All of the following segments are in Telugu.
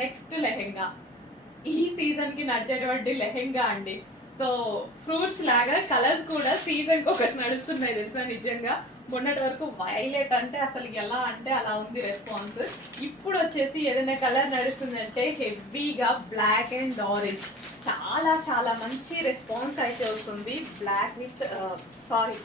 నెక్స్ట్ లెహెంగా ఈ సీజన్కి నడిచేటువంటి లెహెంగా అండి. సో ఫ్రూట్స్ లాగా కలర్స్ కూడా సీజన్కి ఒకటి నడుస్తున్నాయి తెలుసా నిజంగా. మొన్నటి వరకు వైలెట్ అంటే అసలు ఎలా అంటే అలా ఉంది రెస్పాన్స్. ఇప్పుడు వచ్చేసి ఏదైనా కలర్ నడుస్తుందంటే హెవీగా బ్లాక్ అండ్ ఆరెంజ్. చాలా చాలా మంచి రెస్పాన్స్ అయితే వస్తుంది. Black with sorry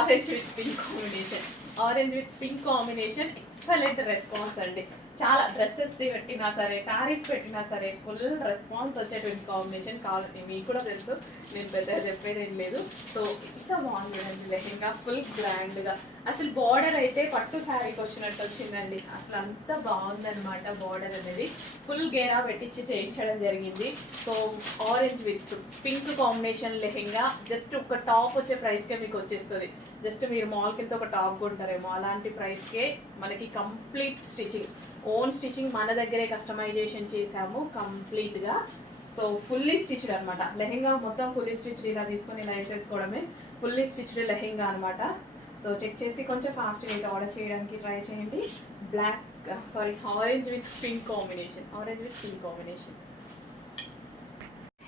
orange with pink combination. Orange with pink combination excellent response అండి. చాలా డ్రెస్సెస్ పెట్టినా సరే, శారీస్ పెట్టినా సరే ఫుల్ రెస్పాన్స్ వచ్చేటువంటి కాంబినేషన్. కావాలండి మీకు కూడా తెలుసు, నేను పెద్దగా చెప్పేది ఏం లేదు. సో ఇంత బాగుంది లెహెంగా, ఫుల్ గ్రాండ్గా. అసలు బార్డర్ అయితే పట్టు శారీకి వచ్చినట్టు వచ్చిందండి. అసలు అంత బాగుందనమాట. బార్డర్ అనేది ఫుల్ గేరా పెట్టించి చేయించడం జరిగింది. So orange with pink combination lehenga. Just ఒక టాప్ వచ్చే ప్రైస్కే మీకు వచ్చేస్తుంది. జస్ట్ మీరు మాల్ కింద ఒక టాప్ కొంటారేమో అలాంటి ప్రైస్కే మనకి కంప్లీట్ స్టిచ్చింగ్, ఓన్ స్టిచ్చింగ్ మన దగ్గరే కస్టమైజేషన్ చేసాము కంప్లీట్గా. సో ఫుల్లీ స్టిచ్డ్ అనమాట లెహెంగా. మొత్తం ఫుల్లీ స్టిచ్డ్ ఇలా తీసుకొని ఇలా వేసేసుకోవడమే ఫుల్లీ స్టిచ్డ్ లెహెంగా అనమాట. సో చెక్ చేసి కొంచెం ఫాస్ట్గా అయితే ఆర్డర్ చేయడానికి ట్రై చేయండి. Black orange with pink combination. Orange with pink combination.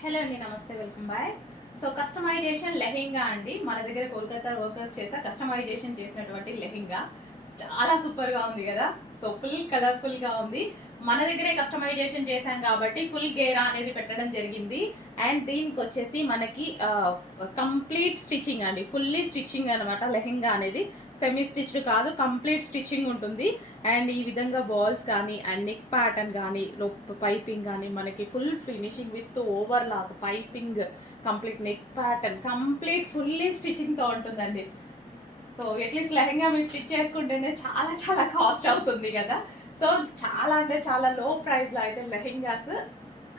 Hello అండి, నమస్తే, welcome back. So customization lehenga అండి, మన దగ్గర కోల్కతా వర్కర్స్ చేత కస్టమైజేషన్ చేసినటువంటి లెహెంగా. చాలా సూపర్గా ఉంది కదా. సో ఫుల్ కలర్ఫుల్గా ఉంది. మన దగ్గరే కస్టమైజేషన్ చేశాం కాబట్టి ఫుల్ గేరా అనేది పెట్టడం జరిగింది. అండ్ దీనికి వచ్చేసి మనకి కంప్లీట్ స్టిచ్చింగ్ అండి, ఫుల్లీ స్టిచ్చింగ్ అనమాట. లెహెంగా అనేది సెమీ స్టిచ్డ్ కాదు, కంప్లీట్ స్టిచ్చింగ్ ఉంటుంది. అండ్ ఈ విధంగా బాల్స్ కానీ అండ్ నెక్ ప్యాటర్న్ కానీ పైపింగ్ కానీ మనకి full finishing with overlock piping, complete neck pattern, complete fully స్టిచ్చింగ్తో ఉంటుందండి. సో అట్లీస్ట్ లెహెంగా మీరు స్టిచ్ చేసుకుంటేనే చాలా చాలా కాస్ట్ అవుతుంది కదా. సో చాలా అంటే చాలా లో ప్రైస్లో అయితే lehengas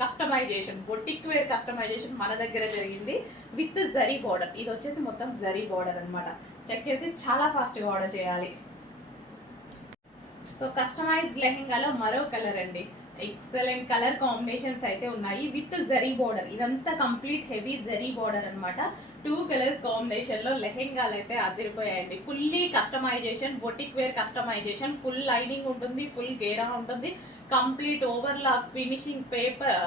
customization, boutique wear customization మన దగ్గర జరిగింది విత్ జరీ బార్డర్. ఇది వచ్చేసి మొత్తం జరీ బార్డర్ అనమాట. చెక్ చేసి చాలా ఫాస్ట్గా ఆర్డర్ చేయాలి. సో కస్టమైజ్ లెహెంగాలో మరో కలర్ అండి. ఎక్సలెంట్ కలర్ కాంబినేషన్స్ అయితే ఉన్నాయి విత్ జరీ బార్డర్. ఇదంతా కంప్లీట్ హెవీ జరీ బార్డర్ అనమాట. 2 కలర్స్ కాంబినేషన్లో లెహెంగాలు అయితే అదిరిపోయాయండి. Fully customization, boutique wear customization. Full lining ఉంటుంది, ఫుల్ గేరా ఉంటుంది, complete overlock finishing paper,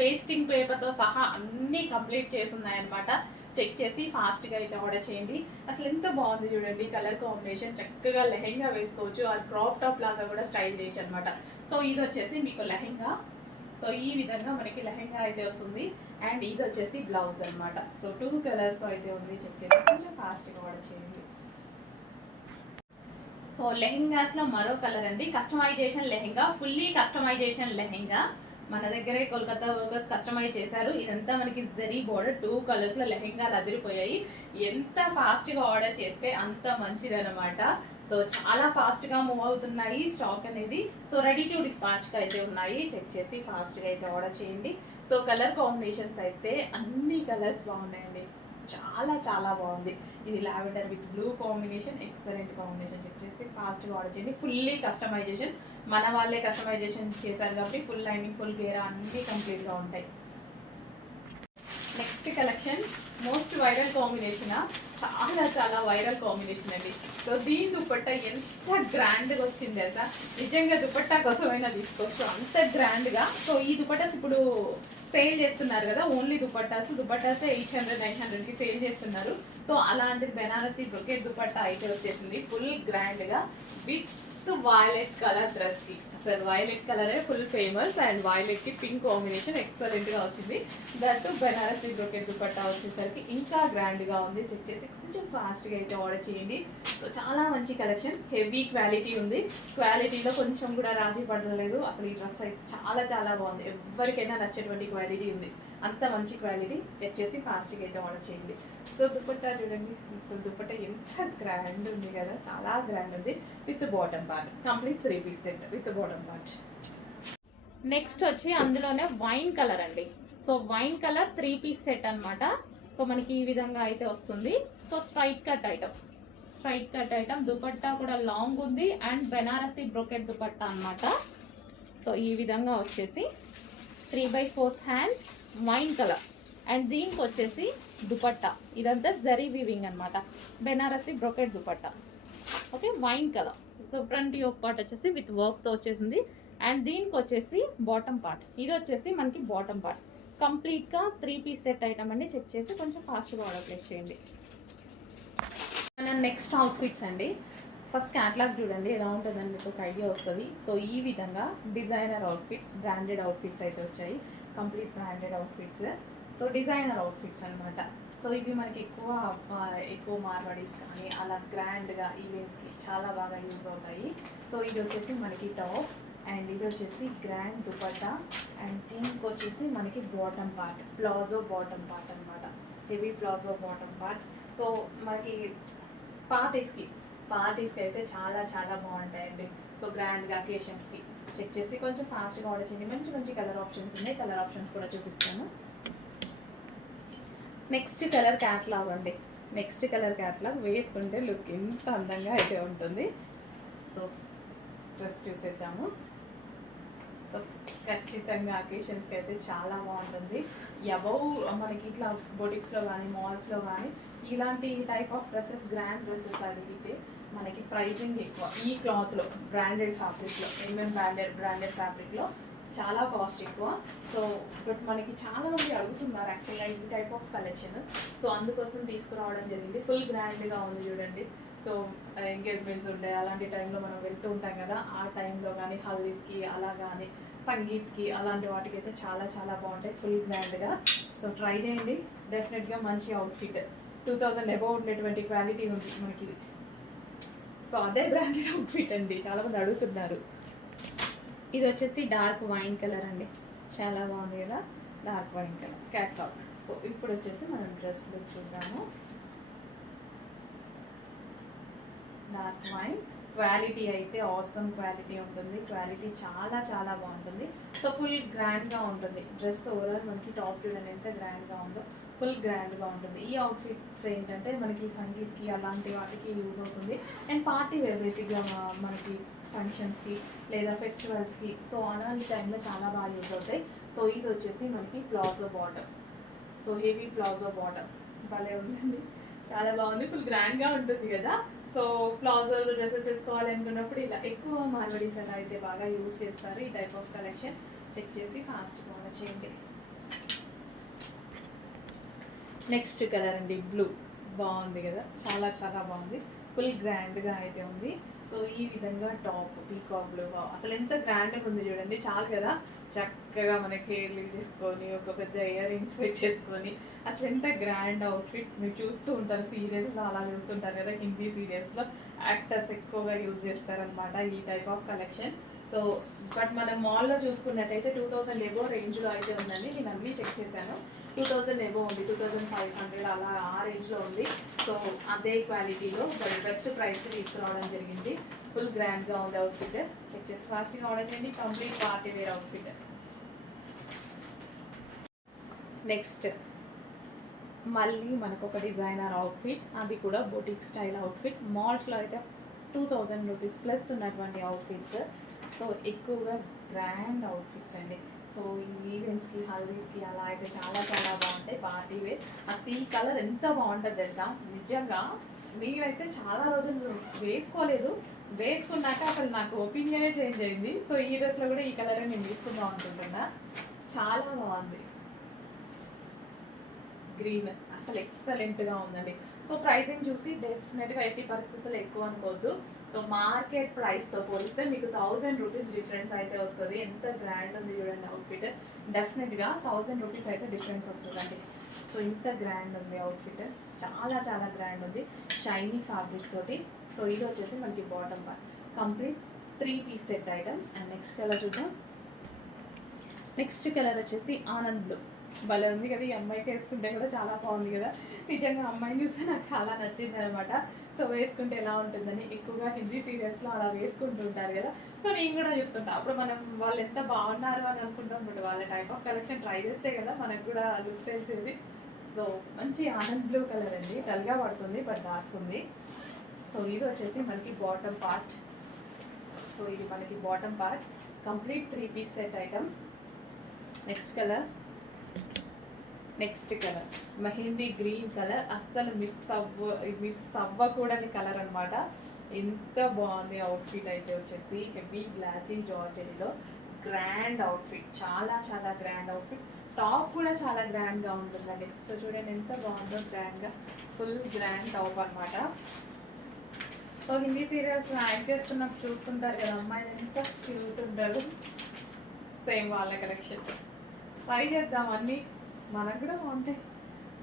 pasting పేపర్తో సహా అన్నీ కంప్లీట్ చేసి ఉన్నాయన్నమాట. చెక్ చేసి ఫాస్ట్గా అయితే ఆర్డర్ చేయండి. అసలు ఎంత బాగుంది చూడండి కలర్ కాంబినేషన్. చక్కగా లెహెంగా వేసుకోవచ్చు, ఆ క్రాప్ టాప్ లాగా కూడా స్టైల్ చేయొచ్చు అనమాట. సో ఇది వచ్చేసి మీకు లెహెంగా. సో ఈ విధంగా మనకి లెహెంగా అయితే వస్తుంది. అండ్ ఇది వచ్చేసి బ్లౌజ్ అనమాట. సో 2 కలర్స్తో అయితే ఉంది. చెక్ చేసి కొంచెం ఫాస్ట్గా ఆర్డర్ చేయండి. సో లెహెంగాస్లో మరో కలర్ అండి, customization lehenga, fully customization lehenga. మన దగ్గరే కోల్కతా వర్కర్స్ కస్టమైజ్ చేశారు. ఇదంతా మనకి జరీ బోర్డర్. 2 కలర్స్లో లెహెంగాలు అదిరిపోయాయి. ఎంత ఫాస్ట్గా ఆర్డర్ చేస్తే అంత మంచిది అనమాట. సో చాలా ఫాస్ట్గా మూవ్ అవుతున్నాయి స్టాక్ అనేది. సో రెడీ టు డిస్పాచ్గా అయితే ఉన్నాయి. చెక్ చేసి ఫాస్ట్గా అయితే ఆర్డర్ చేయండి. సో కలర్ కాంబినేషన్స్ అయితే అన్ని కలర్స్ బాగున్నాయండి. చాలా చాలా బాగుంది. ఇది lavender with blue combination, excellent combination. Check చేసి ఫాస్ట్గా ఆర్డర్ చేయండి. ఫుల్లీ కస్టమైజేషన్, మన వాళ్ళే కస్టమైజేషన్ చేశారు కాబట్టి ఫుల్ లైనింగ్, ఫుల్ గేరా అన్నీ కంప్లీట్గా ఉంటాయి. Next collection most viral combination, చాలా చాలా వైరల్ కాంబినేషన్ అండి. సో దీని దుపట్టా ఎంత గ్రాండ్గా వచ్చింది తెలుసా. నిజంగా దుపట్టా కోసమైనా తీసుకోవచ్చు, అంత గ్రాండ్గా. సో ఈ దుపట్టాస్ ఇప్పుడు సేల్ చేస్తున్నారు కదా, ఓన్లీ దుపట్టాస్ 800-900కి సేల్ చేస్తున్నారు. సో అలాంటి బెనారసీ బ్రొకెట్ దుపట్టా అయితే వచ్చేసింది ఫుల్ గ్రాండ్గా విత్ వైలెట్ కలర్ డ్రెస్కి. అసలు వైలెట్ కలరే ఫుల్ ఫేమస్. అండ్ వైలెట్కి పింక్ కాంబినేషన్ ఎక్సలెంట్గా వచ్చింది. దట్టు బెనారసీ బ్రొకెట్ దుపట్టా వచ్చేసరికి ఇంకా గ్రాండ్గా ఉంది. చెక్ చేసి కొంచెం ఫాస్ట్గా అయితే ఆర్డర్ చేయండి. సో చాలా మంచి కలెక్షన్, హెవీ క్వాలిటీ ఉంది. క్వాలిటీలో కొంచెం కూడా రాజీ పడలేదు. అసలు ఈ డ్రెస్ అయితే చాలా చాలా బాగుంది. ఎవరికైనా నచ్చేటువంటి క్వాలిటీ ఉంది, అంత మంచి క్వాలిటీ. చెక్ చేసి ఫాస్ట్గా అయితే ఆర్డర్ చేయండి. సో దుపట్టా చూడండి. సో దుపట్టా ఎంత గ్రాండ్ ఉంది కదా, చాలా గ్రాండ్ ఉంది. With bottom part, complete 3 piece set with bottom part. Next వచ్చి అందులోనే వైన్ కలర్ అండి. So wine colour 3 piece set అనమాట. సో మనకి ఈ విధంగా అయితే వస్తుంది. So straight cut item, dupatta కూడా లాంగ్ ఉంది. అండ్ బెనారసీ బ్రోకెట్ దుపట్టా అనమాట. సో ఈ విధంగా వచ్చేసి 3/4 హ్యాండ్స్, వైన్ కలర్. అండ్ దీనికి వచ్చేసి దుపట్టా, ఇదంతా జరీ వీవింగ్ అనమాట, Banarasi brocade dupatta. Okay, wine colour. So front yoke part వచ్చేసి విత్ వర్క్తో వచ్చేసింది. అండ్ దీనికి వచ్చేసి బాటమ్ పార్ట్, ఇది వచ్చేసి మనకి బాటమ్ పార్ట్. కంప్లీట్గా 3 పీస్ సెట్ ఐటమ్ అండి. చెక్ చేసి కొంచెం ఫాస్ట్గా ఆర్డర్ ప్లేస్ చేయండి. మన నెక్స్ట్ అవుట్ఫిట్స్ అండి. ఫస్ట్ క్యాట్లాగ్ చూడండి ఎలా ఉంటుందని మీకు ఒక ఐడియా వస్తుంది. సో ఈ విధంగా డిజైనర్ అవుట్ఫిట్స్, బ్రాండెడ్ అవుట్ఫిట్స్ అయితే వచ్చాయి. Complete branded outfits. So designer outfits అనమాట. సో ఇవి మనకి ఎక్కువ మార్వాడీస్ కానీ అలా గ్రాండ్గా ఈవెంట్స్కి చాలా బాగా యూజ్ అవుతాయి. సో ఇది వచ్చేసి మనకి టాప్, అండ్ ఇది వచ్చేసి గ్రాండ్ దుపట్టా, అండ్ దీనికి వచ్చేసి మనకి bottom part, palazzo bottom part అనమాట. Heavy palazzo bottom part. So మనకి పార్టీస్కి అయితే చాలా చాలా బాగుంటాయండి. సో గ్రాండ్గా అకేషన్స్కి. చెక్ చేసి కొంచెం ఫాస్ట్గా ఆర్డర్ చేయండి. మంచి మంచి కలర్ ఆప్షన్స్ ఉన్నాయి, కలర్ ఆప్షన్స్ కూడా చూపిస్తాను. నెక్స్ట్ కలర్ క్యాట్లాగ్ అండి. నెక్స్ట్ కలర్ క్యాట్లాగ్ వేసుకుంటే లుక్ ఎంత అందంగా అయితే ఉంటుంది. సో డ్రెస్ చూసేద్దాము. సో ఖచ్చితంగా అకేషన్స్కి అయితే చాలా బాగుంటుంది. అబౌవ్ మనకి ఇట్లా బొటిక్స్లో కానీ మాల్స్లో కానీ ఇలాంటి type of dresses, grand dresses అడిగితే మనకి ప్రైజింగ్ ఎక్కువ. ఈ క్లాత్లో బ్రాండెడ్ ఫ్యాబ్రిక్లో, బ్రాండెడ్ ఫ్యాబ్రిక్లో చాలా కాస్ట్ ఎక్కువ. సో బట్ మనకి చాలా మంది అడుగుతున్నారు యాక్చువల్గా ఈ టైప్ ఆఫ్ కలెక్షన్. సో అందుకోసం తీసుకురావడం జరిగింది. ఫుల్ గ్రాండ్గా ఉంది చూడండి. సో ఎంగేజ్మెంట్స్ ఉంటాయి, అలాంటి టైంలో మనం వెళ్తూ ఉంటాం కదా, ఆ టైంలో కానీ హల్దీస్కి అలా కానీ సంగీత్కి అలాంటి వాటికి అయితే చాలా చాలా బాగుంటాయి ఫుల్ గ్రాండ్గా. సో ట్రై చేయండి. డెఫినెట్గా మంచి అవుట్ఫిట్. 2000 అబౌవ్ ఉండేటువంటి క్వాలిటీ ఉంది మనకి. సో అదే బ్రాండెడ్ అవుట్ఫిట్ అండి, చాలామంది అడుగుతున్నారు. ఇది వచ్చేసి డార్క్ వైన్ కలర్ అండి, చాలా బాగుంది కదా, dark wine colour catalogue. So ఇప్పుడు వచ్చేసి మనం డ్రెస్ లుక్ చూద్దాము. డార్క్ వైన్ క్వాలిటీ అయితే ఆసమ్ క్వాలిటీ ఉంటుంది. క్వాలిటీ చాలా చాలా బాగుంటుంది. సో ఫుల్ గ్రాండ్గా ఉంటుంది డ్రెస్. ఓవరాల్ మనకి టాప్ చూడండి ఎంత గ్రాండ్గా ఉందో, ఫుల్ గ్రాండ్గా ఉంటుంది. ఈ అవుట్ఫిట్స్ ఏంటంటే మనకి సంగీత్కి అలాంటి వాటికి యూజ్ అవుతుంది. అండ్ పార్టీ వేర్ బేసిక్గా మనకి ఫంక్షన్స్కి లేదా ఫెస్టివల్స్కి, సో అలాంటి టైంలో చాలా బాగా యూజ్ అవుతాయి. సో ఇది వచ్చేసి మనకి palazzo bottom. So heavy palazzo bottom భలే ఉందండి, చాలా బాగుంది. ఫుల్ గ్రాండ్గా ఉంటుంది కదా. సో ప్లాజోలు డ్రెస్సెస్ వేసుకోవాలి అనుకున్నప్పుడు ఇలా ఎక్కువ మార్వడీస్ అలా అయితే బాగా యూజ్ చేస్తారు ఈ టైప్ ఆఫ్ కలెక్షన్. చెక్ చేసి ఫాస్ట్గా ఆర్డర్ చేయండి. నెక్స్ట్ కలర్ అండి, బ్లూ. బాగుంది కదా, చాలా చాలా బాగుంది. ఫుల్ గ్రాండ్గా అయితే ఉంది. సో ఈ విధంగా టాప్ పీకాక్ బ్లూ, అసలు ఎంత గ్రాండ్గా ఉంది చూడండి. చాలు కదా, చక్కగా మనకి హెయిర్ లీవ్ చేసుకొని ఒక పెద్ద ఇయర్ రింగ్స్ పెట్టేసుకొని అసలు ఎంత గ్రాండ్ అవుట్ఫిట్. మీరు చూస్తూ ఉంటారు సీరియల్స్లో అలా చూస్తుంటారు కదా, హిందీ సీరియల్స్లో యాక్టర్స్ ఎక్కువగా యూజ్ చేస్తారనమాట ఈ type of collection. So but మనం మాల్లో చూసుకున్నట్టయితే 2000 ఎబో రేంజ్లో అయితే ఉందండి. నేను అన్నీ చెక్ చేశాను. 2000 ఎబో ఉంది, 2500 అలా ఆ రేంజ్లో ఉంది. సో అదే క్వాలిటీలో బెస్ట్ ప్రైస్ తీసుకురావడం జరిగింది. ఫుల్ గ్రాండ్గా ఉంది అవుట్ఫిట్. చెక్ చేసి ఫాస్ట్గా ఆర్డర్ చేయండి. Complete party wear outfit. Next మళ్ళీ మనకు ఒక డిజైనర్ అవుట్ఫిట్, అది కూడా బొటిక్ స్టైల్ అవుట్ఫిట్. మాల్స్లో అయితే 2000 రూపీస్ ప్లస్ ఉన్నటువంటి అవుట్ఫిట్స్. సో ఎక్కువగా గ్రాండ్ అవుట్ఫిట్స్ అండి. సో ఈ ఈవెంట్స్కి, హల్దీస్కి అలా అయితే చాలా చాలా బాగుంటాయి పార్టీ వేర్. అసలు ఈ కలర్ ఎంత బాగుంటుంది తెలుసా, నిజంగా నేనైతే చాలా రోజులు వేసుకోలేదు, వేసుకున్నాక అసలు నాకు ఒపీనియనే చేంజ్ అయింది. సో ఈ డ్రెస్లో కూడా ఈ కలరే నేను తీసుకుందాం అనుకుంటున్నా. చాలా బాగుంది, గ్రీన్ అసలు ఎక్సలెంట్గా ఉందండి. సో ప్రైసింగ్ చూసి డెఫినెట్గా ఎట్టి పరిస్థితుల్లో ఎక్కువ అనుకోవద్దు. సో మార్కెట్ ప్రైస్తో పోలిస్తే మీకు 1000 రూపీస్ డిఫరెన్స్ అయితే వస్తుంది. ఎంత గ్రాండ్ ఉంది చూడండి అవుట్ఫిట్. డెఫినెట్గా 1000 రూపీస్ అయితే డిఫరెన్స్ వస్తుందండి. సో ఇంత గ్రాండ్ ఉంది అవుట్ఫిట్, చాలా చాలా గ్రాండ్ ఉంది, షైనీ ఫ్యాబ్రిక్ తోటి. సో ఇది వచ్చేసి మనకి bottom part, complete 3 piece set item. And next colour చూద్దాం. నెక్స్ట్ కలర్ వచ్చేసి ఆనంద్ బ్లూ. భలే ఉంది కదా, ఈ అమ్మాయికి వేసుకుంటే కూడా చాలా బాగుంది కదా. నిజంగా అమ్మాయిని చూస్తే నాకు చాలా నచ్చింది అనమాట. సో వేసుకుంటే ఎలా ఉంటుందని, ఎక్కువగా హిందీ సీరియల్స్లో అలా వేసుకుంటుంటారు కదా. సో నేను కూడా చూస్తుంటా, అప్పుడు మనం వాళ్ళు ఎంత బాగున్నారు అని అనుకుంటాం, బట్ వాళ్ళ టైప్ ఆఫ్ కలెక్షన్ ట్రై చేస్తే కదా మనకు కూడా లుక్ తెలిసేది. సో మంచి ఆనంద్ బ్లూ కలర్ అండి, డల్గా పడుతుంది బట్ డార్క్ ఉంది. సో ఇది వచ్చేసి మనకి బాటమ్ పార్ట్. సో ఇది మనకి bottom part, complete 3 piece set item. Next colour mehndi green colour, అస్సలు మిస్ అవ్వకూడని కలర్ అనమాట. ఎంత బాగుంది అవుట్ఫిట్ అయితే వచ్చేసి హెవీ గ్లాసీ జార్జెరీలో గ్రాండ్ అవుట్ఫిట్, చాలా చాలా గ్రాండ్ అవుట్ఫిట్. టాప్ కూడా చాలా గ్రాండ్గా ఉంటుందండి. సో చూడండి ఎంత బాగుందో గ్రాండ్గా, ఫుల్ గ్రాండ్ టాప్ అనమాట. సో హిందీ సీరియల్స్ యాక్ట్ చేస్తున్నప్పుడు చూస్తుంటారు కదా అమ్మాయిలు ఎంత క్యూట్ ఉంటారు, సేమ్ వాళ్ళ కలెక్షన్ ట్రై చేద్దాం అన్నీ, మనకు కూడా బాగుంటాయి.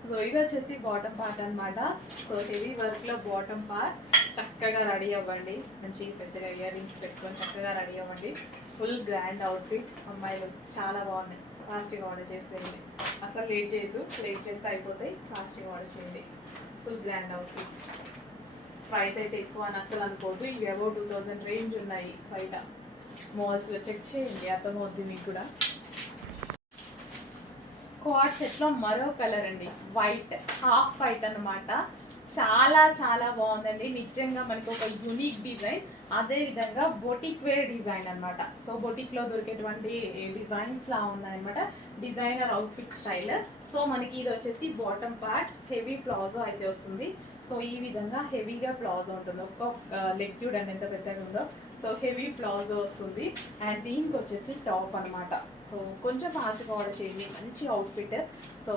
సో ఇది వచ్చేసి బాటమ్ పార్ట్ అనమాట. సో హెవీ వర్క్లో బాటమ్ పార్ట్, చక్కగా రెడీ అవ్వండి, మంచి పెద్దగా ఇయర్ రింగ్స్ పెట్టుకొని చక్కగా రెడీ అవ్వండి. ఫుల్ గ్రాండ్ అవుట్ఫిట్, అమ్మాయిలు చాలా బాగున్నాయి. ఫాస్ట్గా ఆర్డర్ చేసేయండి, అసలు లేట్ చేయొద్దు, లేట్ చేస్తే అయిపోతాయి, ఫాస్ట్గా ఆర్డర్ చేయండి. Full grand outfits. ప్రైస్ అయితే ఎక్కువ అని అసలు అనుకోవద్దు, ఇవి అబౌట్ 2000 రేంజ్ ఉన్నాయి బయట మాల్స్లో, చెక్ చేయండి అర్థమవుద్ది మీకు కూడా. క్వాడ్ సెట్లో మరో కలర్ అండి, వైట్, హాఫ్ వైట్ అనమాట. చాలా చాలా బాగుందండి నిజంగా, మనకి ఒక యూనిక్ డిజైన్, అదే విధంగా బొటిక్ వేర్ డిజైన్ అనమాట. సో బొటిక్లో దొరికేటువంటి డిజైన్స్ లా ఉన్నాయన్నమాట, డిజైనర్ అవుట్ఫిట్ స్టైల్. సో మనకి ఇది వచ్చేసి బాటమ్ పార్ట్, హెవీ ప్లాజో అయితే వస్తుంది. సో ఈ విధంగా హెవీగా ప్లాజో ఉంటుంది, ఒక్క లెగ్ చూడండి ఎంత పెద్దగా ఉందో. సో హెవీ ప్లాజో వస్తుంది, అండ్ దీనికి వచ్చేసి టాప్ అనమాట. సో కొంచెం ఫాస్ట్గా ఆర్డర్ చేయండి, మంచి అవుట్ఫిట్. సో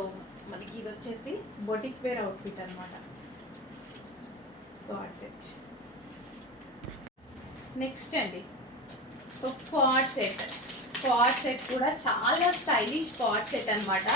మనకి ఇది వచ్చేసి బొటిక్ వేర్ అవుట్ఫిట్ అనమాట. Quad set. నెక్స్ట్ అండి, so quad set. Quad set కూడా చాలా స్టైలిష్ క్వాడ్ సెట్ అనమాట.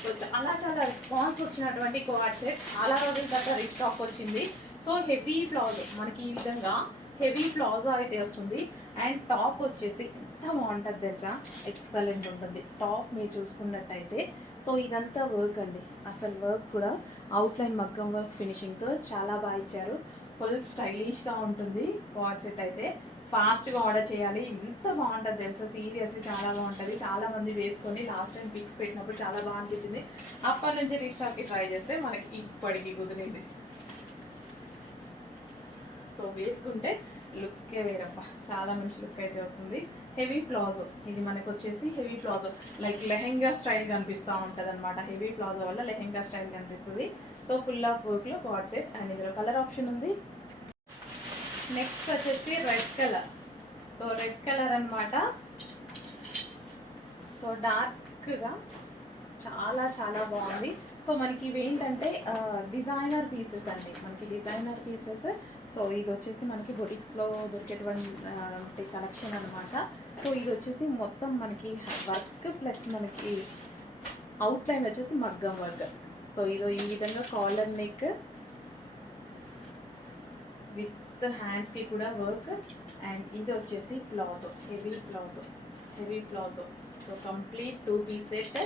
సో చాలా చాలా రెస్పాన్స్ వచ్చినటువంటి క్వాడ్ సెట్, చాలా రోజుల తర్వాత రీస్టాక్ వచ్చింది. సో హెవీ ప్లాజో మనకి ఈ విధంగా హెవీ ప్లాజో అయితే వస్తుంది, అండ్ టాప్ వచ్చేసి ఎంత బాగుంటుంది తెలుసా, ఎక్సలెంట్ ఉంటుంది టాప్ మీరు చూసుకున్నట్టయితే. సో ఇదంతా వర్క్ అండి, అసలు వర్క్ కూడా అవుట్లైన్ మగ్గం వర్క్ ఫినిషింగ్తో చాలా బాగా ఇచ్చారు. ఫుల్ స్టైలిష్గా ఉంటుంది క్వాడ్ సెట్ అయితే. ఫాస్ట్గా ఆర్డర్ చేయాలి, ఇంత బాగుంటుంది తెలుసా, సీరియస్లీ చాలా బాగుంటుంది. చాలా మంది వేసుకొని లాస్ట్ టైం పిక్స్ పెట్టినప్పుడు చాలా బాగా అనిపించింది, అప్పటి నుంచి రీస్టాక్కి ట్రై చేస్తే మనకి ఇప్పటికి కుదిరింది. సో వేసుకుంటే లుక్కే వేరప్ప, చాలా మంచి లుక్ అయితే వస్తుంది. హెవీ ప్లాజో, ఇది మనకు వచ్చేసి heavy palazzo, like lehenga style కనిపిస్తూ ఉంటుంది అనమాట. హెవీ ప్లాజో వల్ల లెహెంగా స్టైల్ కనిపిస్తుంది. సో ఫుల్ ఆఫ్ వర్క్లో క్వాడ్ సెట్, అండ్ ఇందులో కలర్ ఆప్షన్ ఉంది. నెక్స్ట్ వచ్చేసి red colour. So red colour అనమాట. సో డార్క్గా చాలా చాలా బాగుంది. సో మనకి ఇవి ఏంటంటే డిజైనర్ పీసెస్ అండి, మనకి డిజైనర్ పీసెస్. సో ఇది వచ్చేసి మనకి బొటిక్స్లో దొరికేటువంటి కలెక్షన్ అనమాట. సో ఇది వచ్చేసి మొత్తం మనకి వర్క్ ప్లస్ మనకి అవుట్లైన్ వచ్చేసి మగ్గం వర్క్. సో ఇది ఈ విధంగా కాలర్ నెక్ విత్ హ్యాండ్స్కి కూడా వర్క్, అండ్ ఇది వచ్చేసి palazzo, heavy palazzo, heavy palazzo. So complete 2 piece set,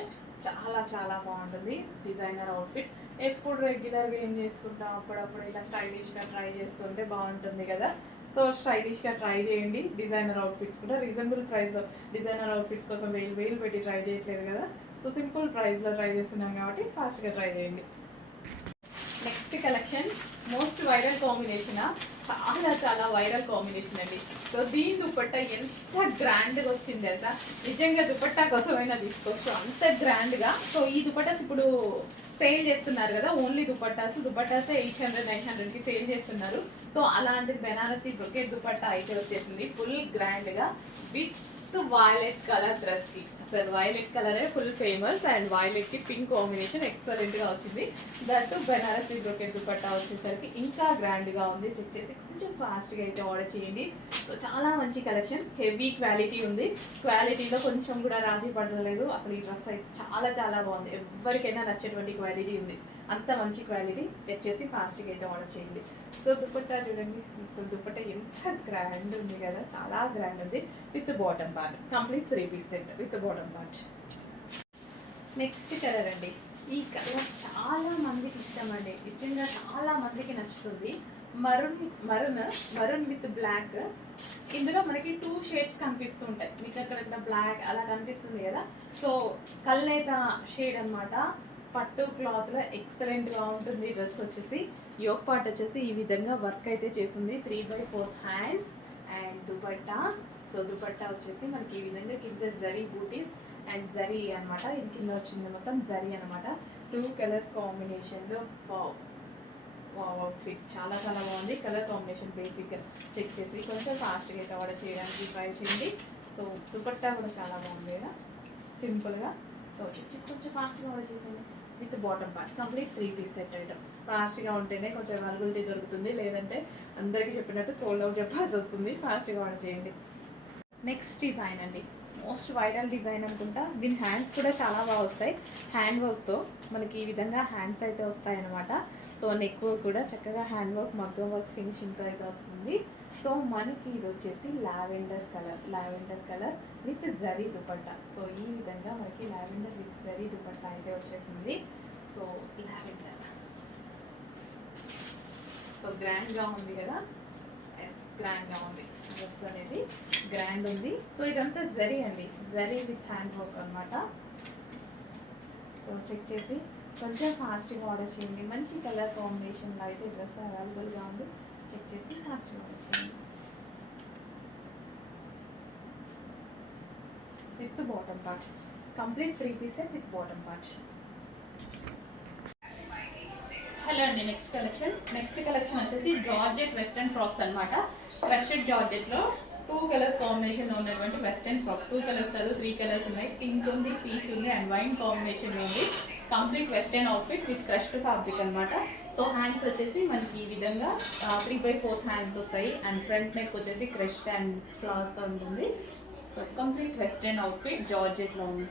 చాలా చాలా బాగుంటుంది డిజైనర్ అవుట్ఫిట్. ఎప్పుడు రెగ్యులర్గా ఏం చేసుకుంటాం, అప్పుడప్పుడు ఇలా స్టైలిష్గా ట్రై చేస్తుంటే బాగుంటుంది కదా. సో స్టైలిష్గా ట్రై చేయండి. డిజైనర్ అవుట్ఫిట్స్ కూడా రీజనబుల్ ప్రైస్లో, డిజైనర్ అవుట్ఫిట్స్ కోసం వేలు పెట్టి ట్రై చేయట్లేదు కదా. సో సింపుల్ ప్రైస్లో ట్రై చేస్తున్నాం కాబట్టి ఫాస్ట్గా ట్రై చేయండి. Next collection most viral combination, చాలా చాలా వైరల్ కాంబినేషన్ అండి. సో దీని దుపట్టా ఎంత గ్రాండ్గా వచ్చింది తెలుసా, నిజంగా దుపట్టా కోసమైనా తీసుకోవచ్చు, అంత గ్రాండ్గా. సో ఈ దుపట్టాస్ ఇప్పుడు సేల్ చేస్తున్నారు కదా, ఓన్లీ దుపట్టాసే 800-900కి సేల్ చేస్తున్నారు. సో అలాంటి బెనారసీ బ్రొకెట్ దుపట్టా అయితే వచ్చేసింది, ఫుల్ గ్రాండ్గా విత్ వైలెట్ కలర్ డ్రెస్కి. అసలు వైలెట్ కలరే ఫుల్ ఫేమస్, అండ్ వైలెట్కి పింక్ కాంబినేషన్ ఎక్సలెంట్గా వచ్చింది. దట్టు బెనారసీ బ్రొకెట్ దుపట్టా వచ్చేసరికి ఇంకా గ్రాండ్గా ఉంది. చెక్ చేసి కొంచెం ఫాస్ట్గా అయితే ఆర్డర్ చేయండి. సో చాలా మంచి కలెక్షన్, హెవీ క్వాలిటీ ఉంది, క్వాలిటీలో కొంచెం కూడా రాజీ పడలేదు. అసలు ఈ డ్రెస్ అయితే చాలా చాలా బాగుంది, ఎవరికైనా నచ్చేటువంటి క్వాలిటీ ఉంది, అంత మంచి క్వాలిటీ. చెక్ చేసి ఫాస్ట్గా అయితే ఆర్డర్ చేయండి. సో దుపట్టా చూడండి, సో దుపట్టా ఎంత గ్రాండ్ ఉంది కదా, చాలా గ్రాండ్ ఉంది, with bottom part, complete 3 piece set with bottom part. Next colour అండి, ఈ కలర్ చాలా మందికి ఇష్టం అండి, నిజంగా చాలా మందికి నచ్చుతుంది. Maroon with black. ఇందులో మనకి 2 షేడ్స్ కనిపిస్తుంటాయి, మీకు అక్కడ బ్లాక్ అలా కనిపిస్తుంది కదా. సో కల్నేత షేడ్ అనమాట, పట్టు క్లాత్లో ఎక్సలెంట్గా ఉంటుంది. డ్రెస్ వచ్చేసి యోక్ పార్ట్ వచ్చేసి ఈ విధంగా వర్క్ అయితే చేసింది, 3/4 hands and dupatta. So dupatta వచ్చేసి మనకి ఈ విధంగా కింద జరీ బూటీస్ అండ్ జరీ అనమాట, ఇది కింద వచ్చింది మొత్తం జరీ అనమాట. 2 కలర్స్ కాంబినేషన్లో అవుట్ఫిట్ చాలా చాలా బాగుంది. కలర్ కాంబినేషన్ బేసిక్గా చెక్ చేసి కొంచెం ఫాస్ట్గా అయితే ఆర్డర్ చేయడానికి ట్రై చేయండి. సో దుపట్టా కూడా చాలా బాగుంది కదా, సింపుల్గా. సో చెక్ చేసి కొంచెం ఫాస్ట్గా ఆర్డర్ చేసేయండి. With bottom part complete 3 piece set item. ఫాస్ట్గా ఉంటేనే కొంచెం అవైలబిలిటీ దొరుకుతుంది, లేదంటే అందరికీ చెప్పినట్టు సోల్డ్ అవుట్ చెప్పాల్సి వస్తుంది. ఫాస్ట్గా ఆర్డర్ చేయండి. నెక్స్ట్ డిజైన్ అండి, మోస్ట్ వైరల్ డిజైన్ అనుకుంటా. దీని హ్యాండ్స్ కూడా చాలా బాగా వస్తాయి. హ్యాండ్ వర్క్తో మనకి ఈ విధంగా హ్యాండ్స్ అయితే వస్తాయి అన్నమాట. సో నెక్ వర్క్ కూడా చక్కగా హ్యాండ్ వర్క్, మగ్గం వర్క్ ఫినిషింగ్తో అయితే వస్తుంది. సో మనకి ఇది వచ్చేసి lavender colour with zari dupatta. So ఈ విధంగా మనకి లావెండర్ విత్ జరీ దుపట్టా అయితే వచ్చేసింది. సో లావెండర్, సో గ్రాండ్గా ఉంది కదా, గ్రాండ్గా ఉంది. డ్రెస్ అనేది గ్రాండ్ ఉంది. సో ఇదంతా జరీ అండి, జరీ విత్ హ్యాండ్ వర్క్ అనమాట. సో చెక్ చేసి కొంచెం ఫాస్ట్గా ఆర్డర్ చేయండి. మంచి కలర్ కాంబినేషన్లో అయితే డ్రెస్ అవైలబుల్గా ఉంది. చెక్ చేసి ఫాస్ట్గా ఆర్డర్ చేయండి. With bottom part complete 3 piece set with bottom part. Hello అండి, నెక్స్ట్ కలెక్షన్ వచ్చేసి జార్జెట్ వెస్ట్రన్ ఫ్రాక్స్ అనమాట. క్రషెడ్ జార్జెట్లో 2 కలర్స్ కాంబినేషన్ ఉన్నటువంటి వెస్ట్రన్ ఫ్రాక్. 2 కలర్స్ కాదు, 3 కలర్స్ ఉన్నాయి. పింక్ ఉంది, పీచ్ ఉంది అండ్ వైన్ కాంబినేషన్ ఉంది. Complete western outfit with crushed fabric అనమాట. సో హ్యాండ్స్ వచ్చేసి మనకి ఈ విధంగా 3/4 హ్యాండ్స్ వస్తాయి అండ్ ఫ్రంట్ నెక్ వచ్చేసి క్రష్డ్ అండ్ ఫ్లవర్స్తో ఉంటుంది. సో కంప్లీట్ వెస్ట్రన్ అవుట్ఫిట్ జార్జెట్లో ఉంది.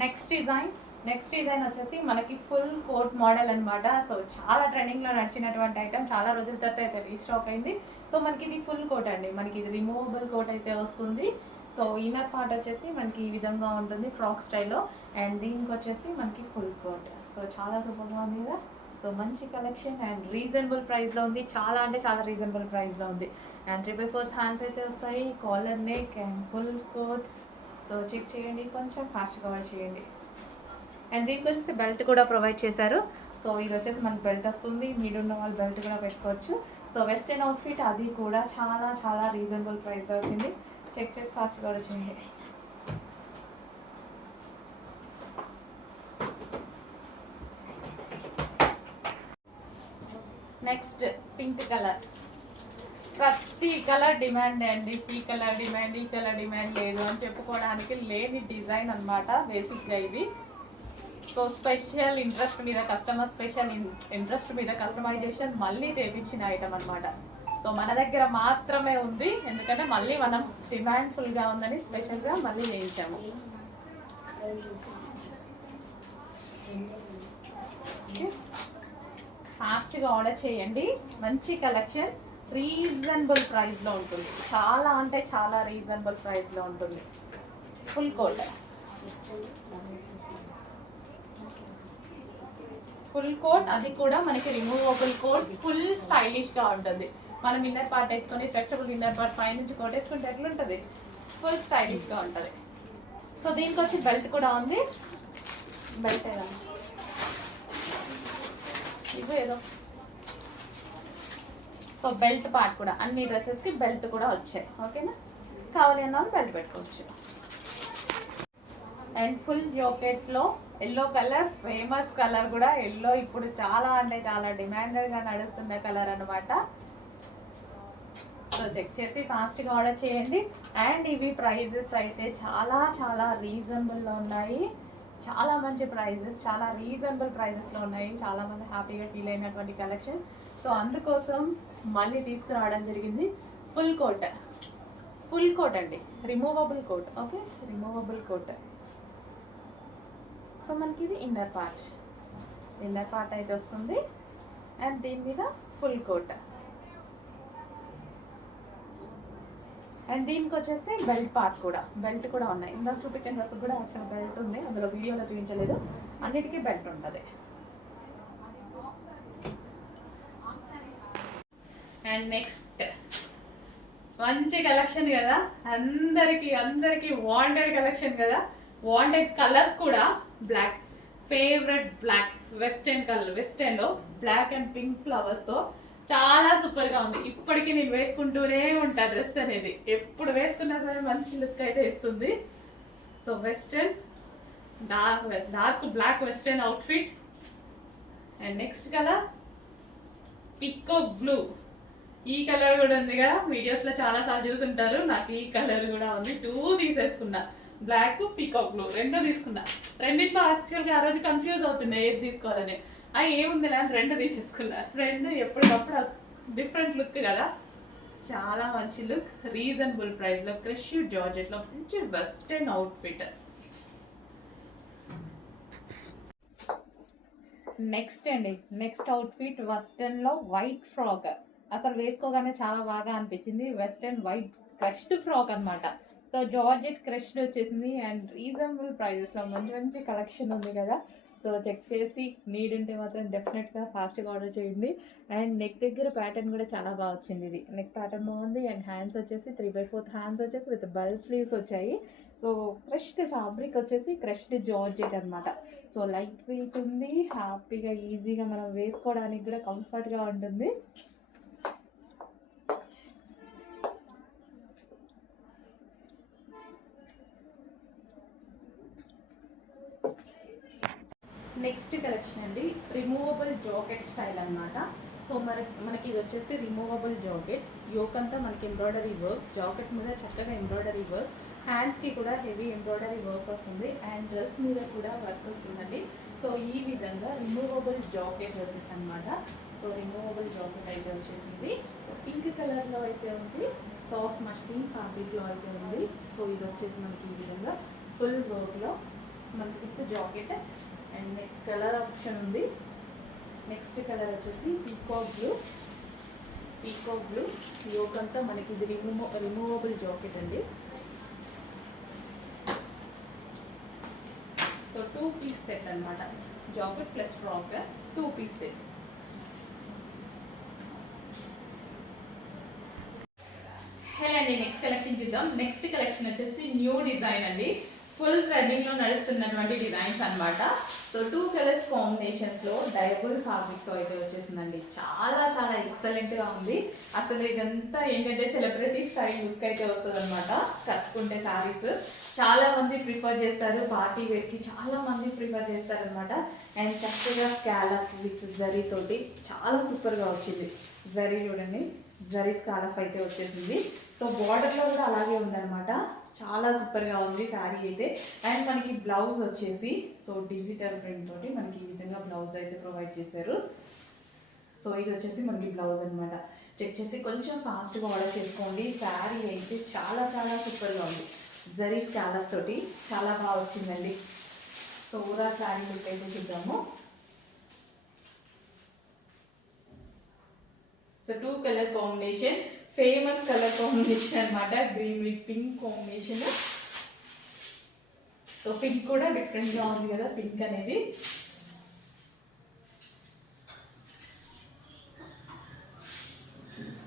నెక్స్ట్ డిజైన్ వచ్చేసి మనకి ఫుల్ కోట్ మోడల్ అనమాట. సో చాలా ట్రెండింగ్లో నడిచినటువంటి ఐటమ్, చాలా రోజుల తర్వాత అయితే రీస్టాక్ అయింది. సో మనకి ఇది ఫుల్ కోట్ అండి, మనకి ఇది రిమూవబుల్ కోట్ అయితే వస్తుంది. సో ఇన్నర్ పార్ట్ వచ్చేసి మనకి ఈ విధంగా ఉంటుంది ఫ్రాక్ స్టైల్లో అండ్ దీనికి వచ్చేసి మనకి ఫుల్ కోట్. సో చాలా సూపర్గా ఉంది కదా. సో మంచి కలెక్షన్ అండ్ రీజనబుల్ ప్రైస్లో ఉంది. చాలా అంటే చాలా రీజనబుల్ ప్రైస్లో ఉంది. అండ్ 3/4 హ్యాండ్స్ అయితే వస్తాయి, collar neck and full coat. So check చేయండి, కొంచెం ఫాస్ట్గా ఆర్డర్ చేయండి. అండ్ దీనికి వచ్చేసి బెల్ట్ కూడా ప్రొవైడ్ చేశారు. సో ఇది వచ్చేసి మనకి బెల్ట్ వస్తుంది, మీడున్న వాళ్ళు బెల్ట్ కూడా పెట్టుకోవచ్చు. సో వెస్ట్రన్ అవుట్ఫిట్ అది కూడా చాలా చాలా రీజనబుల్ ప్రైస్లో వచ్చింది. చెక్ చేసి ఫాస్ట్గా ఆర్డర్ చేయండి. Next pink colour. ప్రతి కలర్ డిమాండ్ అండి, ఈ కలర్ డిమాండ్, ఈ కలర్ డిమాండ్ లేదు అని చెప్పుకోవడానికి లేని డిజైన్ అనమాట బేసిక్గా ఇది. సో స్పెషల్ ఇంట్రెస్ట్ మీద కస్టమైజేషన్ మళ్ళీ చేయించిన ఐటమ్ అనమాట. సో మన దగ్గర మాత్రమే ఉంది, ఎందుకంటే మళ్ళీ మనం డిమాండ్ ఫుల్గా ఉందని స్పెషల్గా మళ్ళీ చేయించాము. ఫాస్ట్గా ఆర్డర్ చేయండి. మంచి కలెక్షన్, రీజనబుల్ ప్రైస్లో ఉంటుంది. చాలా అంటే చాలా రీజనబుల్ ప్రైస్లో ఉంటుంది. ఫుల్ కోట్ అది కూడా మనకి రిమూవబుల్ కోట్, ఫుల్ స్టైలిష్గా ఉంటుంది. మనం ఇన్నర్ పార్ట్ వేసుకొని స్ట్రక్చరబుల్ ఇన్నర్ పార్ట్ పై నుంచి కోట్ వేసుకుంటే ఎట్లుంటుంది, ఫుల్ స్టైలిష్గా ఉంటుంది. సో దీనికి వచ్చి బెల్ట్ కూడా ఉంది. బెల్ట్ ఏదో సో బెల్ట్ పార్ట్ కూడా అన్ని డ్రెస్సెస్కి బెల్ట్ కూడా వచ్చాయి. ఓకేనా, కావాలి అన్న బెల్ట్ పెట్టుకోవచ్చు. అండ్ ఫుల్ జాకెట్లో ఎల్లో కలర్, ఫేమస్ కలర్ కూడా. ఎల్లో ఇప్పుడు చాలా అంటే చాలా డిమాండెడ్గా నడుస్తున్న కలర్ అనమాట. సో చెక్ చేసి ఫాస్ట్గా ఆర్డర్ చేయండి. అండ్ ఇవి ప్రైజెస్ అయితే చాలా చాలా రీజనబుల్లో ఉన్నాయి. చాలా మంచి ప్రైజెస్, చాలా రీజనబుల్ ప్రైజెస్లో ఉన్నాయి. చాలామంది హ్యాపీగా ఫీల్ అయినటువంటి కలెక్షన్. సో అందుకోసం మళ్ళీ తీసుకురావడం జరిగింది. ఫుల్ కోట్ అండి, removable coat. Okay, removable coat. So మనకి ఇది ఇన్నర్ పార్ట్ అయితే వస్తుంది అండ్ దీని మీద ఫుల్ కోట్. అండ్ దీనికి వచ్చేసి బెల్ట్ కూడా ఉన్నాయి. ఇందాక చూపించిన డ్రెస్ కూడా యాక్చువల్ బెల్ట్ ఉంది, అందులో వీడియోలో చూపించలేదు. అన్నిటికీ బెల్ట్ ఉంటుంది. అండ్ నెక్స్ట్ మంచి కలెక్షన్ కదా, అందరికి వాంటెడ్ కలెక్షన్ కదా. వాంటెడ్ కలర్స్ కూడా black, favourite black western colour, వెస్టర్న్లో బ్లాక్ అండ్ పింక్ ఫ్లవర్స్తో చాలా సూపర్గా ఉంది. ఇప్పటికీ నేను వేసుకుంటూనే ఉంటా డ్రెస్ అనేది, ఎప్పుడు వేసుకున్నా సరే మంచి లుక్ అయితే ఇస్తుంది. So western dark black western outfit. And next colour peacock blue. ఈ కలర్ కూడా ఉంది కదా, వీడియోస్లో చాలా సార్లు చూసుంటారు. నాకు ఈ కలర్ కూడా ఉంది, 2 తీసేసుకున్నా. బ్లాక్ పికాక్ బ్లూ 2 తీసుకున్నా. రెండిట్లో యాక్చువల్గా ఆ రోజు కన్ఫ్యూజ్ అవుతున్నాయి ఏది తీసుకోవాలని. ఏముంది అని 2 తీసేసుకున్నా. 2 ఎప్పటికప్పుడు డిఫరెంట్ లుక్ కదా, చాలా మంచి లుక్. రీజనబుల్ ప్రైస్లో క్రష్ జార్జెట్లో మంచి వెస్టర్న్ అవుట్ఫిట్. నెక్స్ట్ అండి, నెక్స్ట్ అవుట్ఫిట్ వెస్టర్న్లో వైట్ ఫ్రాక్. అసలు వేసుకోగానే చాలా బాగా అనిపించింది. వెస్టర్న్ వైట్ క్రష్డ్ ఫ్రాక్ అనమాట. సో జార్జెట్ క్రష్డ్ వచ్చేసింది అండ్ రీజనబుల్ ప్రైజెస్లో మంచి మంచి కలెక్షన్ ఉంది కదా. సో చెక్ చేసి నీడ్ ఉంటే మాత్రం డెఫినెట్గా ఫాస్ట్గా ఆర్డర్ చేయండి. అండ్ నెక్ దగ్గర ప్యాటర్న్ కూడా చాలా బాగా వచ్చింది. ఇది నెక్ ప్యాటర్న్ బాగుంది అండ్ హ్యాండ్స్ వచ్చేసి 3/4 హ్యాండ్స్ వచ్చేసి విత్ బల్ స్లీవ్స్ వచ్చాయి. సో క్రష్డ్ ఫ్యాబ్రిక్ వచ్చేసి క్రష్డ్ జార్జెట్ అనమాట. సో లైట్ వెయిట్ ఉంది, హ్యాపీగా ఈజీగా మనం వేసుకోవడానికి కూడా కంఫర్ట్గా ఉంటుంది. నెక్స్ట్ కలెక్షన్ అండి, రిమూవబుల్ జాకెట్ స్టైల్ అనమాట. సో మనకి ఇది వచ్చేసి రిమూవబుల్ జాకెట్. యోక్ అంతా మనకి ఎంబ్రాయిడరీ వర్క్, జాకెట్ మీద చక్కగా ఎంబ్రాయిడరీ వర్క్, హ్యాండ్స్కి కూడా హెవీ ఎంబ్రాయిడరీ వర్క్ వస్తుంది అండ్ డ్రెస్ మీద కూడా వర్క్ వస్తుందండి. సో ఈ విధంగా రిమూవబుల్ జాకెట్ డ్రెస్సెస్ అనమాట. సో రిమూవబుల్ జాకెట్ అయితే వచ్చేసింది. సో పింక్ కలర్లో అయితే ఉంది, సాఫ్ట్ మస్లిన్ ఫ్యాబ్రిక్లో అయితే ఉంది. సో ఇది వచ్చేసి మనకి ఈ విధంగా ఫుల్ వర్క్లో మనకి with jacket and neck colour option ఉంది. నెక్స్ట్ కలర్ వచ్చేసి peacock blue. Peacock blue yoke అంతా మనకి ఇది రిమూవబుల్ జాకెట్ అండి. సో 2 పీస్ సెట్ అనమాట, jacket plus frock 2 piece set. Hello అండి, నెక్స్ట్ కలెక్షన్ చూద్దాం. నెక్స్ట్ కలెక్షన్ వచ్చేసి న్యూ డిజైన్ అండి, ఫుల్ ట్రెండింగ్లో నడుస్తున్నటువంటి డిజైన్స్ అనమాట. సో 2 కలర్స్ కాంబినేషన్స్లో డైబుల్ ఫ్యాబ్రిక్తో అయితే వచ్చేసిందండి. చాలా చాలా ఎక్సలెంట్గా ఉంది. అసలు ఇదంతా ఏంటంటే సెలబ్రిటీ స్టైల్ లుక్ అయితే వస్తుంది అనమాట కట్టుకుంటే. శారీస్ చాలా మంది ప్రిఫర్ చేస్తారు, పార్టీ వేర్కి చాలా మంది ప్రిఫర్ చేస్తారనమాట. అండ్ చక్కగా స్కాలప్ విత్ జరీ తోటి చాలా సూపర్గా వచ్చింది. జరీ చూడండి, జరీ స్కాలప్ అయితే వచ్చేసింది. సో బార్డర్లో కూడా అలాగే ఉందన్నమాట, చాలా సూపర్గా ఉంది శారీ అయితే. అండ్ మనకి బ్లౌజ్ వచ్చేసి సో డిజిటల్ ప్రింట్ తోటి మనకి ఈ విధంగా బ్లౌజ్ అయితే ప్రొవైడ్ చేశారు. సో ఇది వచ్చేసి మనకి బ్లౌజ్ అనమాట. చెక్ చేసి కొంచెం ఫాస్ట్గా ఆర్డర్ చేసుకోండి. శారీ అయితే చాలా చాలా సూపర్గా ఉంది, జరీ స్కాలప్ తోటి చాలా బాగా వచ్చిందండి. సో ఓవరాల్ శారీ లుక్ అయితే చూద్దాము. So 2 colour combination, famous colour combination అనమాట, green with pink combination. So pink కూడా డిఫరెంట్గా ఉంది కదా పింక్ అనేది.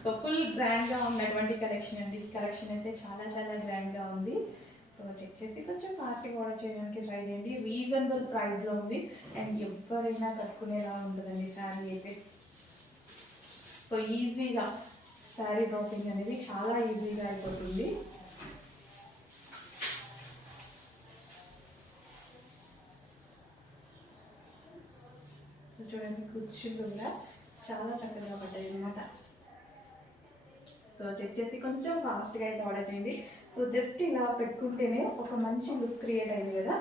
సో ఫుల్ గ్రాండ్గా ఉన్నటువంటి కలెక్షన్ అండి. కలెక్షన్ అయితే చాలా చాలా గ్రాండ్గా ఉంది. సో చెక్ చేసి కొంచెం ఫాస్ట్గా ఆర్డర్ చేయడానికి ట్రై చేయండి. రీజనబుల్ ప్రైస్లో ఉంది అండ్ ఎవరైనా కట్టుకునేలా ఉంటుందండి శారీ అయితే. సో ఈజీగా శారీ డ్రాపింగ్ అనేది చాలా ఈజీగా అయిపోతుంది. సో చూడండి, కుర్చీలు కూడా చాలా చక్కగా పడ్డాయి అన్నమాట. సో చెక్ చేసి కొంచెం ఫాస్ట్గా అయితే ఆర్డర్ చేయండి. సో జస్ట్ ఇలా పెట్టుకుంటేనే ఒక మంచి లుక్ క్రియేట్ అయింది కదా,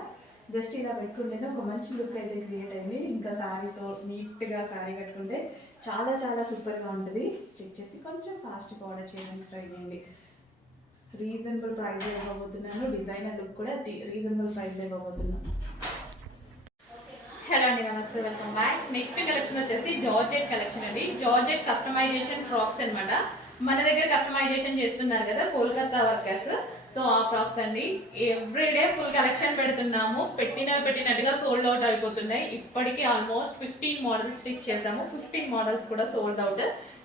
జస్ట్ ఇలా పెట్టుకుంటేనే ఒక మంచి లుక్ అయితే క్రియేట్ అయింది. ఇంకా శారీతో నీట్గా శారీ కట్టుకుంటే చాలా చాలా సూపర్గా ఉంటుంది. చెక్ చేసి కొంచెం ఫాస్ట్గా ఆర్డర్ చేయడానికి ట్రై చేయండి. రీజనబుల్ ప్రైస్ ఇవ్వబోతున్నాను, డిజైనర్ లుక్ కూడా రీజనబుల్ ప్రైస్ ఇవ్వబోతున్నాను. హలో అండి, నమస్తే, వెల్కమ్ బ్యాక్. నెక్స్ట్ కలెక్షన్ వచ్చేసి జార్జెట్ కలెక్షన్ అండి. జార్జెట్ కస్టమైజేషన్ ఫ్రాక్స్ అనమాట. మన దగ్గర కస్టమైజేషన్ చేస్తున్నారు కదా కోల్కతా వర్కర్స్. సో ఆ ఫ్రాక్స్ అండి, ఎవ్రీడే ఫుల్ కలెక్షన్ పెడుతున్నాము. పెట్టినట్టుగా సోల్డ్ అవుట్ అయిపోతున్నాయి. ఇప్పటికీ ఆల్మోస్ట్ 15 మోడల్స్ స్టిచ్ చేసాము. 15 మోడల్స్ కూడా సోల్డ్ అవుట్.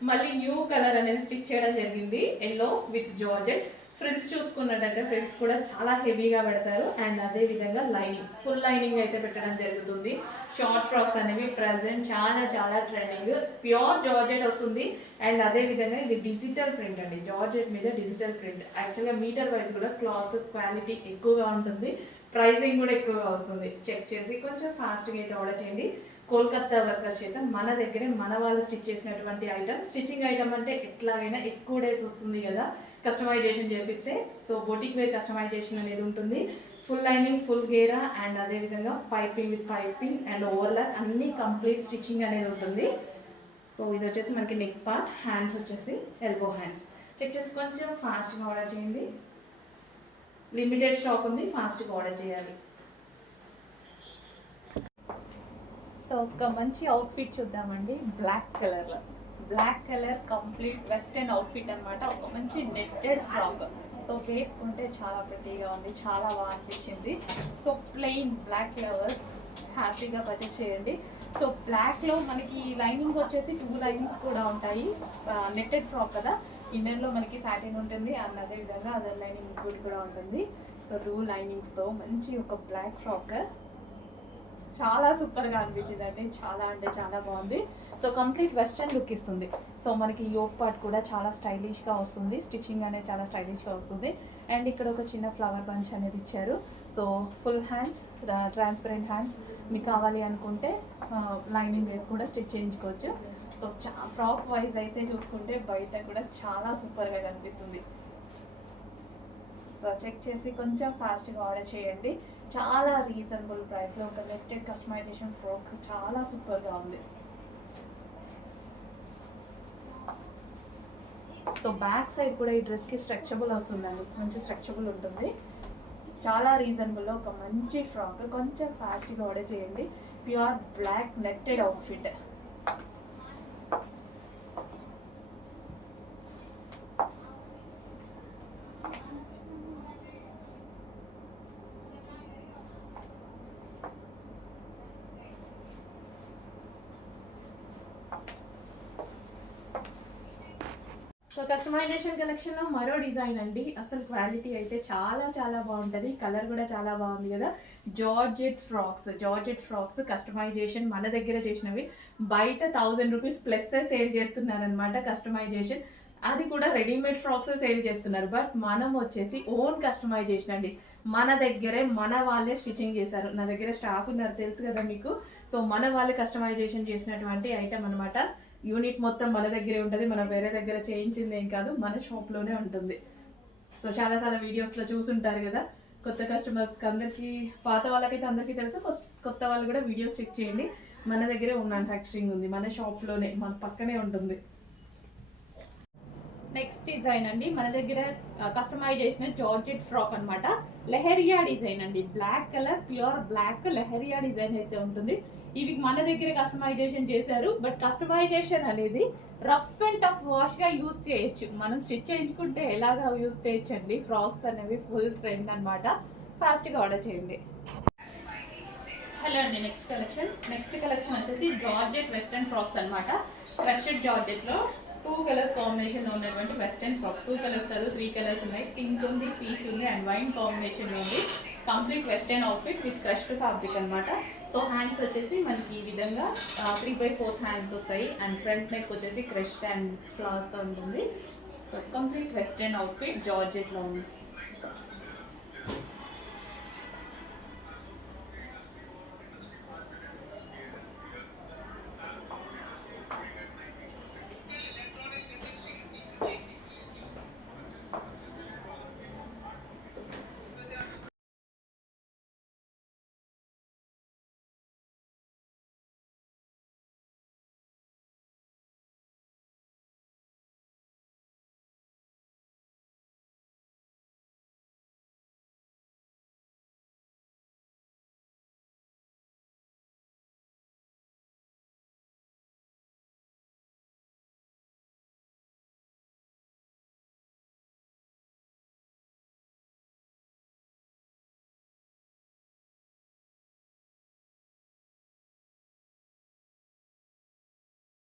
మళ్ళీ న్యూ కలర్ అనేది స్టిచ్ చేయడం జరిగింది, ఎల్లో విత్ జార్జెట్. ఫ్రిల్స్ చూసుకున్నట్టయితే ఫ్రిల్స్ కూడా చాలా హెవీగా పెడతారు. అండ్ అదే విధంగా లైనింగ్, ఫుల్ లైనింగ్ అయితే పెట్టడం జరుగుతుంది. షార్ట్ ఫ్రాక్స్ అనేవి ప్రజెంట్ చాలా చాలా ట్రెండింగ్. ప్యూర్ జార్జెట్ వస్తుంది. అండ్ అదే విధంగా ఇది డిజిటల్ ప్రింట్ అండి, జార్జెట్ మీద డిజిటల్ ప్రింట్. యాక్చువల్గా మీటర్ వైజ్ కూడా క్లాత్ క్వాలిటీ ఎక్కువగా ఉంటుంది, ప్రైసింగ్ కూడా ఎక్కువగా వస్తుంది. చెక్ చేసి కొంచెం ఫాస్ట్గా అయితే ఆర్డర్ చేయండి. కోల్కత్తా వర్కర్స్ చేత మన దగ్గరే మన వాళ్ళు స్టిచ్ చేసినటువంటి ఐటమ్. స్టిచ్చింగ్ ఐటమ్ అంటే ఎట్లాగైనా ఎక్కువ డేస్ వస్తుంది కదా కస్టమైజేషన్ చేపిస్తే. సో బొటిక్ వేర్ కస్టమైజేషన్ అనేది ఉంటుంది. Full lining, full Gera, and అదేవిధంగా piping with piping and overlock అన్నీ కంప్లీట్ స్టిచ్చింగ్ అనేది ఉంటుంది. సో ఇది వచ్చేసి మనకి నెక్ పార్ట్, హ్యాండ్స్ వచ్చేసి ఎల్బో హ్యాండ్స్. చెక్ చేసి కొంచెం ఫాస్ట్గా ఆర్డర్ చేయండి. లిమిటెడ్ స్టాక్ ఉంది, ఫాస్ట్గా ఆర్డర్ చేయాలి. సో ఒక మంచి అవుట్ఫిట్ చూద్దామండి. బ్లాక్ కలర్లో, black colour complete western outfit అనమాట. ఒక మంచి నెట్టెడ్ ఫ్రాక్. సో వేసుకుంటే చాలా ప్రెటీగా ఉంది, చాలా బాగా అనిపించింది. సో ప్లెయిన్ బ్లాక్ లవర్స్ హ్యాపీగా పర్చేస్ చేయండి. సో బ్లాక్లో మనకి లైనింగ్ వచ్చేసి 2 లైనింగ్స్ కూడా ఉంటాయి. నెట్టెడ్ ఫ్రాక్ కదా, ఇన్నర్లో మనకి సాటిన్ ఉంటుంది అండ్ అదేవిధంగా అదర్ లైనింగ్ ఇంకోటి కూడా ఉంటుంది. సో 2 లైనింగ్స్తో మంచి ఒక బ్లాక్ ఫ్రాక్ చాలా సూపర్గా అనిపించింది అండి. చాలా అంటే చాలా బాగుంది. సో కంప్లీట్ వెస్ట్రన్ లుక్ ఇస్తుంది. సో మనకి యోక్ పార్ట్ కూడా చాలా స్టైలిష్గా వస్తుంది, స్టిచ్చింగ్ అనేది చాలా స్టైలిష్గా వస్తుంది. అండ్ ఇక్కడ ఒక చిన్న ఫ్లవర్ బంచ్ అనేది ఇచ్చారు. So full hands, transparent hands. మీకు కావాలి అనుకుంటే లైనింగ్ వేసి కూడా స్టిచ్ చేయించుకోవచ్చు. సో ఫ్రాక్ వైజ్ అయితే చూసుకుంటే బయట కూడా చాలా సూపర్గా కనిపిస్తుంది. సో చెక్ చేసి కొంచెం ఫాస్ట్గా ఆర్డర్ చేయండి. చాలా రీజనబుల్ ప్రైస్లో ఒక నెట్టెడ్ కస్టమైజేషన్ ఫ్రాక్ చాలా సూపర్గా ఉంది. సో బ్యాక్ సైడ్ కూడా ఈ డ్రెస్కి స్ట్రెచబుల్ వస్తుందండి, మంచి స్ట్రెచబుల్ ఉంటుంది. చాలా రీజనబుల్లో ఒక మంచి ఫ్రాక్, కొంచెం ఫాస్ట్గా ఆర్డర్ చేయండి. Pure black netted outfit. So customization కలెక్షన్లో మరో డిజైన్ అండి. అసలు క్వాలిటీ అయితే చాలా చాలా బాగుంటుంది, కలర్ కూడా చాలా బాగుంది కదా. జార్జెట్ ఫ్రాక్స్ కస్టమైజేషన్ మన దగ్గర చేసినవి. బయట 1000 రూపీస్ ప్లస్ సేల్ చేస్తున్నారనమాట కస్టమైజేషన్. అది కూడా రెడీమేడ్ ఫ్రాక్స్ సేల్ చేస్తున్నారు. బట్ మనం వచ్చేసి ఓన్ కస్టమైజేషన్ అండి, మన దగ్గరే మన వాళ్ళే స్టిచ్చింగ్ చేశారు. నా దగ్గర స్టాఫ్ ఉన్నారు తెలుసు కదా మీకు. సో మన వాళ్ళు కస్టమైజేషన్ చేసినటువంటి ఐటమ్ అనమాట. యూనిట్ మొత్తం మన దగ్గరే ఉంటుంది, మనం వేరే దగ్గర చేయించింది ఏం కాదు, మన షాప్లోనే ఉంటుంది. సో చాలా వీడియోస్లో చూసుంటారు కదా. కొత్త కస్టమర్స్కి అందరికీ, పాత వాళ్ళకైతే అందరికీ తెలుసు, కొత్త వాళ్ళు కూడా వీడియోస్ చెక్ చేయండి. మన దగ్గరే మ్యానుఫ్యాక్చరింగ్ ఉంది, మన షాప్లోనే, మన పక్కనే ఉంటుంది. నెక్స్ట్ డిజైన్ అండి, మన దగ్గర కస్టమైజ్ చేసిన జార్జెట్ ఫ్రాక్ అనమాట. లెహరియా డిజైన్ అండి, black colour, pure black leheriya design అయితే ఉంటుంది. ఇవి మన దగ్గర కస్టమైజేషన్ చేశారు. బట్ కస్టమైజేషన్ అనేది రఫ్ అండ్ టఫ్ వాష్గా యూస్ చేయొచ్చు. మనం స్టిచ్ చేయించుకుంటే ఎలాగా యూస్ చేయొచ్చు అండి. ఫ్రాక్స్ అనేవి ఫుల్ ట్రెండ్ అనమాట. ఫాస్ట్గా ఆర్డర్ చేయండి. హలో అండి, నెక్స్ట్ కలెక్షన్ వచ్చేసి జార్జెట్ వెస్టర్న్ ఫ్రాక్స్ అనమాట. క్రషెడ్ జార్జెట్లో 2 కలర్స్ కాంబినేషన్ ఉన్నటువంటి వెస్టర్న్ ఫ్రాక్. 2 కలర్స్ కాదు, 3 కలర్స్ ఉన్నాయి. పింక్ ఉంది, పీచ్ ఉంది అండ్ వైన్ కాంబినేషన్ ఉంది. Complete western outfit with crushed fabric అనమాట. సో హ్యాండ్స్ వచ్చేసి మనకి ఈ విధంగా 3/4 హ్యాండ్స్ వస్తాయి అండ్ ఫ్రంట్ నెక్ వచ్చేసి క్రష్డ్ అండ్ ఫ్లవర్స్తో ఉంటుంది. సో కంప్లీట్ వెస్టర్న్ అవుట్ఫిట్ జార్జెట్లో ఉంది.